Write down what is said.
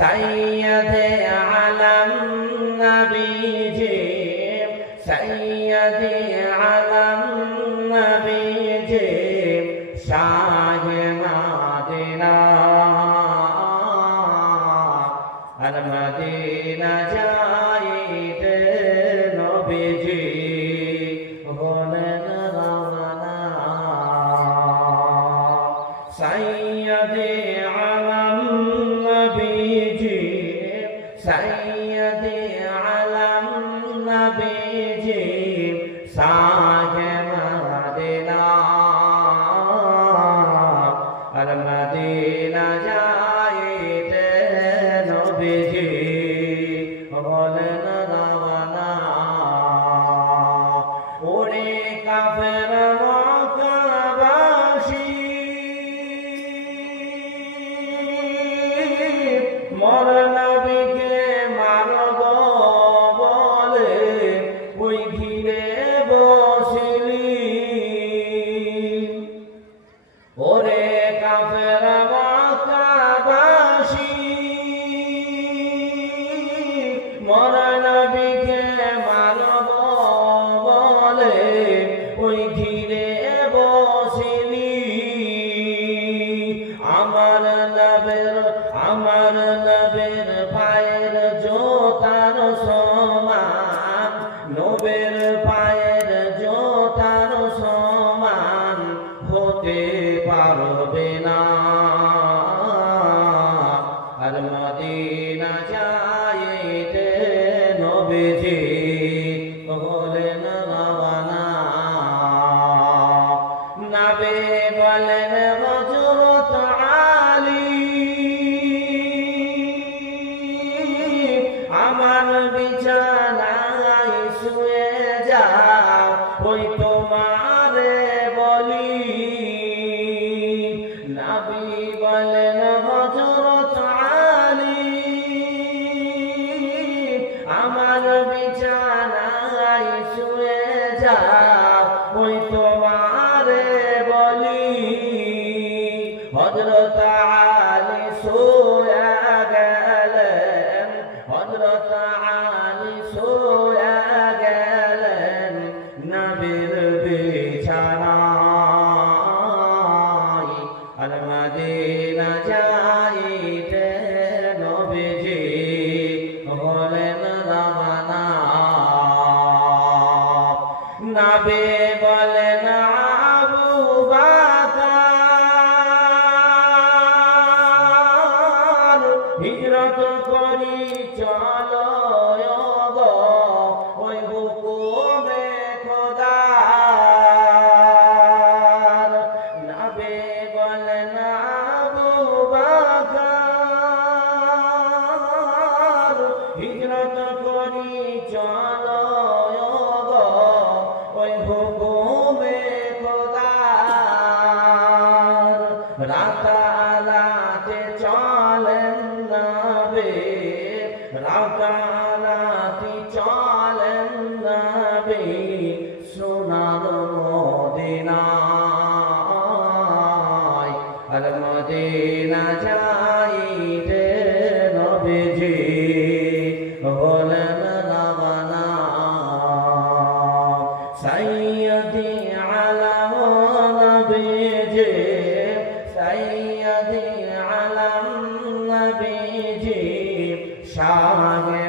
সৈয়দে আলম নবীজি সৈয়দে আলম নবীজি শাহে মদিনা আর মদিনা যাইতে নবীজি হলেন রওনা সৈয়দে আলম নবীজি সৈয়দে আলম নবীজি শাহে মদিনা আর মদিনা যাইতে নবীজি হলেন রওনা ওরে কাফের মক্কাবাসী মর নবীকে মারব বলে ওই ঘিরে বসিলি ওরে কাফের মক্কাবাসী মর নবীকে মারব বলে ওই ঘিরে বসিলি আমার নবের পায়ের জোতার সমান নবের পায়ের জোতার সমান হতে পারবে না আর মদিনা যাইতে নবীজি হলেন রওনা নবী বলেন হযরত আলী আমার বিছানায় শুয়ে যাও ওই তোমারে বলি নবী বলেন হযরত আলী আমার বিছানায় শুয়ে যাও ওই তোমারে বলি হযরত আলী শুয়ে গেলেন হযরত আলী শুয়ে গেলেন নবীর বিছানায় আর মদিনা যাইতে নবীজি হলেন রওনা নবী বলেন আবু বকর হিজরত করি চলো গো ওই হুকুমে খোদার নবী বলেন আবু বকর হিজরত করি চলো গো ওই হুকুমে খোদার রাতারাতে চলেন নবী রাতারাতে চলেন নবী সোনার মদিনায় আর মদিনা যাইতে নবীজি হলেন রওনা সৈয়দে আলম নবীজি সৈয়দে আলম নবীজি শাহে